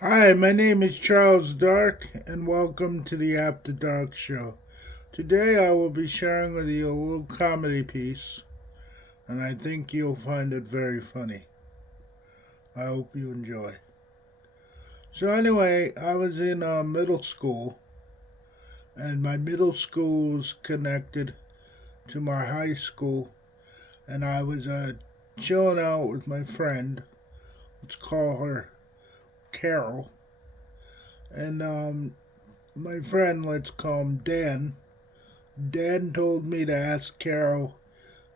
Hi, my name is Charles Dark, and welcome to the After Dark Show. Today I will be sharing with you a little comedy piece, and I think you'll find it very funny. I hope you enjoy. So, anyway, I was in middle school, and my middle school was connected to my high school, and I was chilling out with my friend. Let's call her Carol. And my friend, let's call him Dan. Dan told me to ask Carol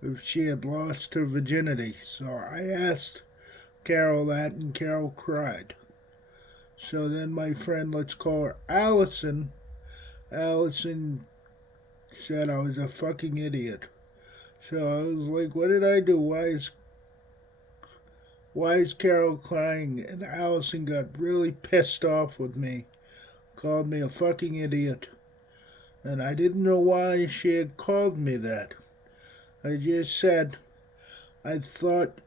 if she had lost her virginity. So I asked Carol that, and Carol cried. So then my friend, let's call her Allison, Allison said I was a fucking idiot. So I was like, what did I do? Why is Carol crying? And Allison got really pissed off with me, called me a fucking idiot. And I didn't know why she had called me that. I just said I thought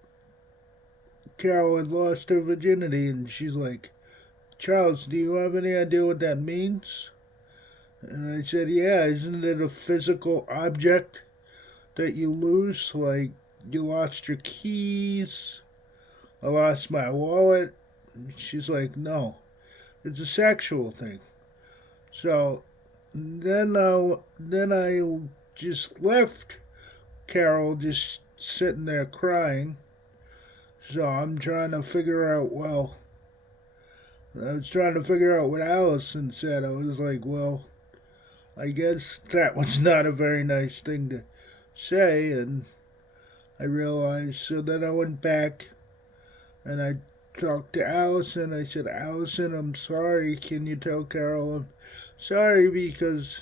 Carol had lost her virginity, and she's like, Charles, do you have any idea what that means? And I said, yeah, isn't it a physical object that you lose? Like, you lost your keys, I lost my wallet. She's like, no, it's a sexual thing. So then I just left Carol just sitting there crying. So I'm trying to figure out, well, I was trying to figure out what Allison said. I was like, well, I guess that was not a very nice thing to say, and I realized. So then I went back and I talked to Allison. I said, Allison, I'm sorry. Can you tell Carol I'm sorry because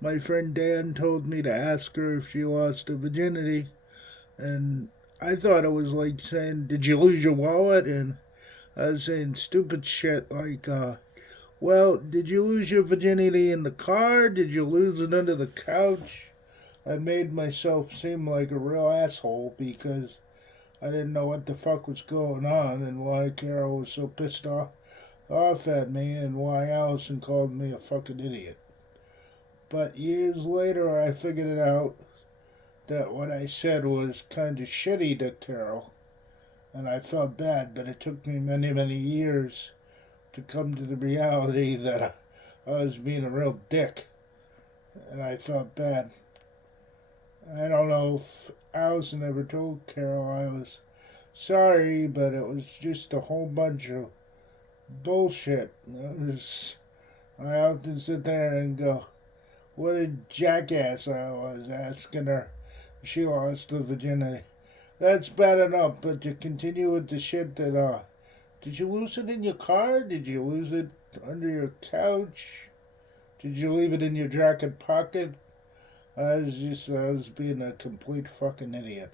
my friend Dan told me to ask her if she lost her virginity, and I thought it was like saying, did you lose your wallet? And I was saying stupid shit like, well, did you lose your virginity in the car? Did you lose it under the couch? I made myself seem like a real asshole because I didn't know what the fuck was going on and why Carol was so pissed off at me and why Allison called me a fucking idiot. But years later, I figured it out that what I said was kind of shitty to Carol, and I felt bad, but it took me many, many years to come to the reality that I was being a real dick, and I felt bad. I don't know if Allison ever told Carol I was sorry, but it was just a whole bunch of bullshit. I often sit there and go, what a jackass I was asking her if she lost her virginity. That's bad enough, but to continue with the shit that, did you lose it in your car? Did you lose it under your couch? Did you leave it in your jacket pocket? I was being a complete fucking idiot.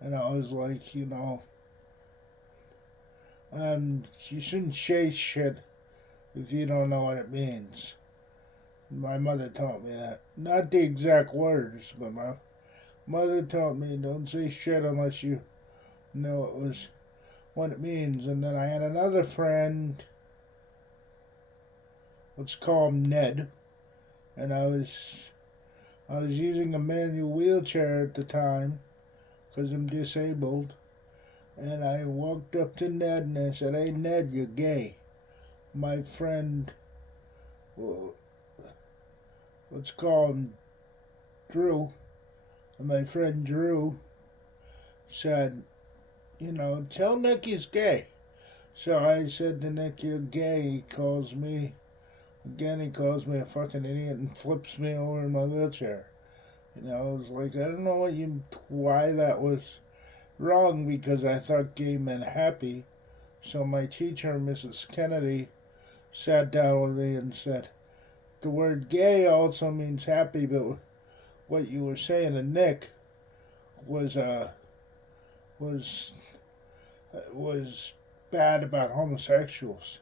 And I was like, you shouldn't chase shit if you don't know what it means. My mother taught me that. Not the exact words, but my mother taught me don't say shit unless you know it was what it means. And then I had another friend, let's call him Ned, and I was using a manual wheelchair at the time because I'm disabled. And I walked up to Ned and I said, "Hey Ned, you're gay." My friend, well, let's call him Drew, and my friend Drew said, tell Nick he's gay. So I said to Nick, "You're gay." He calls me again. He calls me a fucking idiot and flips me over in my wheelchair. I was like, I don't know why that was wrong because I thought gay meant happy. So my teacher, Mrs. Kennedy, sat down with me and said, the word gay also means happy, but what you were saying to Nick was was was bad about homosexuals.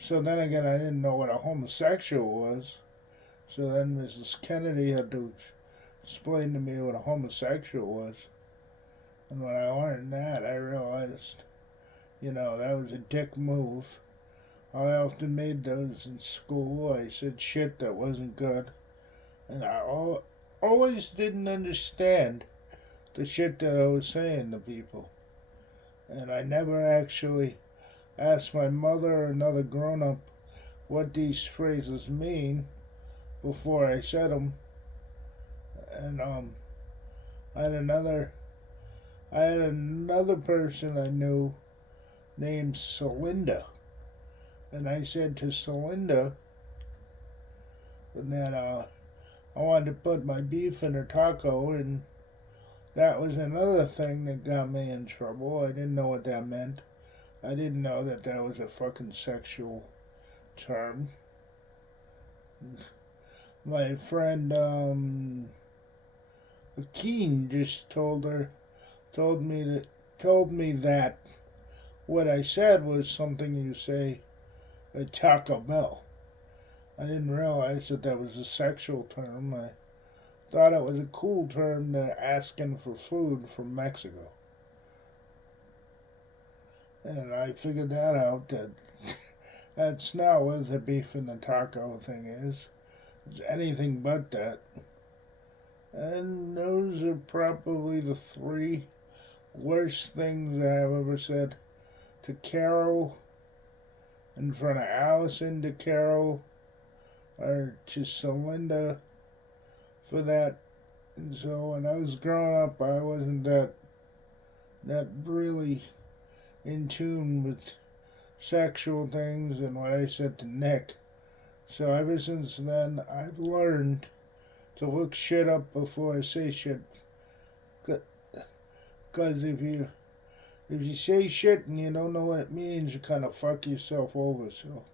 So then again, I didn't know what a homosexual was. So then Mrs. Kennedy had to explain to me what a homosexual was. And when I learned that, I realized, that was a dick move. I often made those in school. I said shit that wasn't good. And always didn't understand the shit that I was saying to people. And I never actually asked my mother or another grown up what these phrases mean before I said them. And I had another I had another person I knew named Celinda, and I said to Celinda that I wanted to put my beef in a taco, and that was another thing that got me in trouble. I didn't know what that meant. I didn't know that that was a fucking sexual term. My friend Keen just told me that told me that what I said was something you say at Taco Bell. I didn't realize that that was a sexual term. I thought it was a cool term to asking for food from Mexico. And I figured that out that that's not what the beef and the taco thing is. It's anything but that. And those are probably the three worst things I've ever said to Carol, in front of Allison, to Carol, or to Celinda for that. And so when I was growing up, I wasn't that really in tune with sexual things and what I said to Nick. So ever since then, I've learned to look shit up before I say shit. Because if you say shit and you don't know what it means, you kind of fuck yourself over. So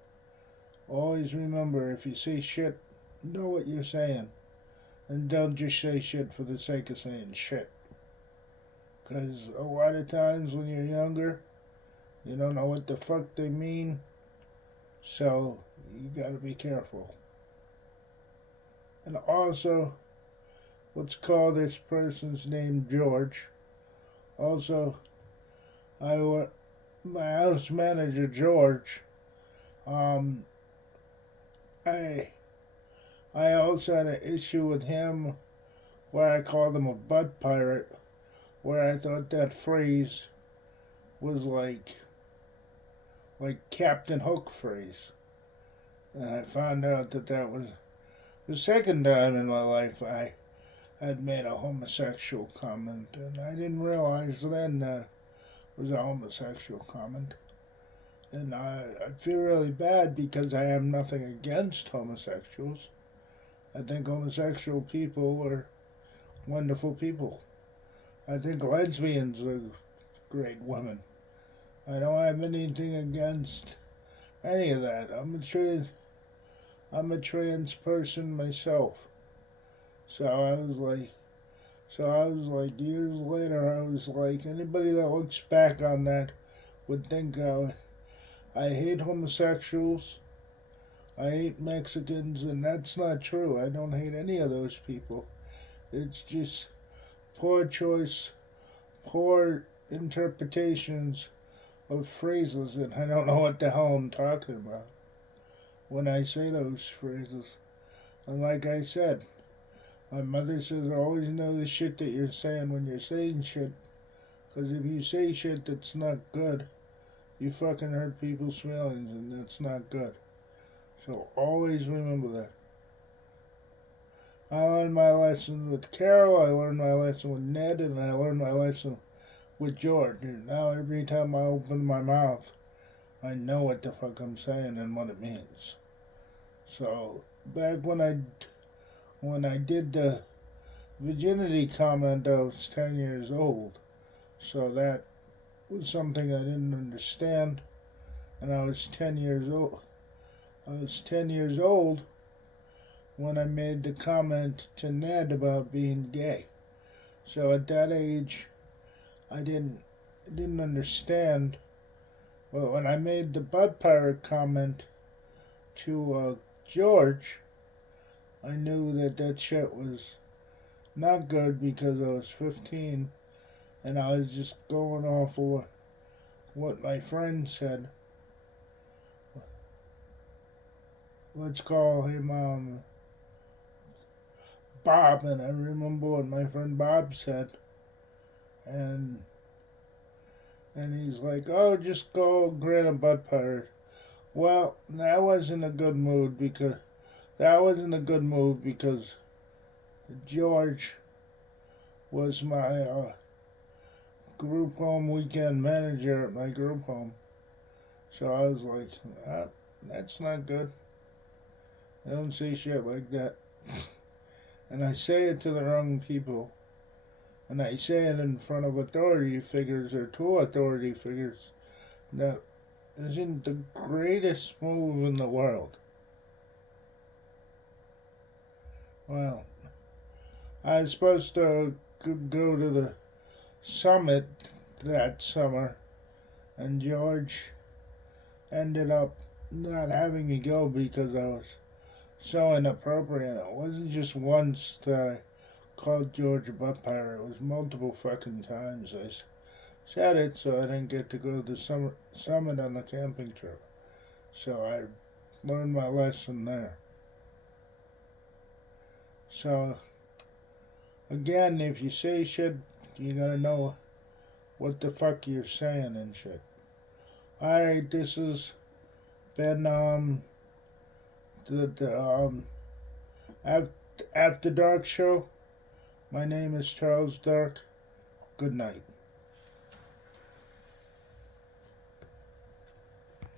always remember, if you say shit, know what you're saying. And don't just say shit for the sake of saying shit. Because a lot of times when you're younger, you don't know what the fuck they mean. So you gotta be careful. And also, let's call this person's name George. Also, my house manager George. I also had an issue with him where I called him a butt pirate, where I thought that phrase was like Captain Hook phrase, and I found out that that was the second time in my life I had made a homosexual comment, and I didn't realize then that it was a homosexual comment. And I feel really bad because I have nothing against homosexuals. I think homosexual people are wonderful people. I think lesbians are great women. I don't have anything against any of that. I'm a trans person myself. So I was like, years later, I was like, anybody that looks back on that would think I hate homosexuals, I hate Mexicans, and that's not true. I don't hate any of those people. It's just poor choice, poor interpretations of phrases, and I don't know what the hell I'm talking about when I say those phrases. And like I said, my mother says always know the shit that you're saying when you're saying shit. Because if you say shit that's not good, you fucking hurt people's feelings, and that's not good. So always remember that. I learned my lesson with Carol, I learned my lesson with Ned, and I learned my lesson with George. And now every time I open my mouth, I know what the fuck I'm saying and what it means. So back when I did the virginity comment, I was 10 years old. So that was something I didn't understand. And I was 10 years old. I was 10 years old when I made the comment to Ned about being gay. So at that age, I didn't understand. Well, when I made the butt pirate comment to George, I knew that that shit was not good because I was 15 and I was just going off of what my friend said. let's call him Bob, and I remember what my friend Bob said, and he's like, "Oh, just go grant a butt pirate." Well, that wasn't a good because George was my group home weekend manager at my group home. So I was like, that's not good. I don't say shit like that. And I say it to the wrong people. And I say it in front of authority figures or two authority figures that isn't the greatest move in the world. Well, I was supposed to go to the summit that summer, and George ended up not having me go because I was so inappropriate. It wasn't just once that I called George a butt pirate. It was multiple fucking times I said it, so I didn't get to go to the summit on the camping trip. So I learned my lesson there. So again, if you say shit, you gotta know what the fuck you're saying and shit. Alright, this has been the After Dark show. My name is Charles Dark. Good night.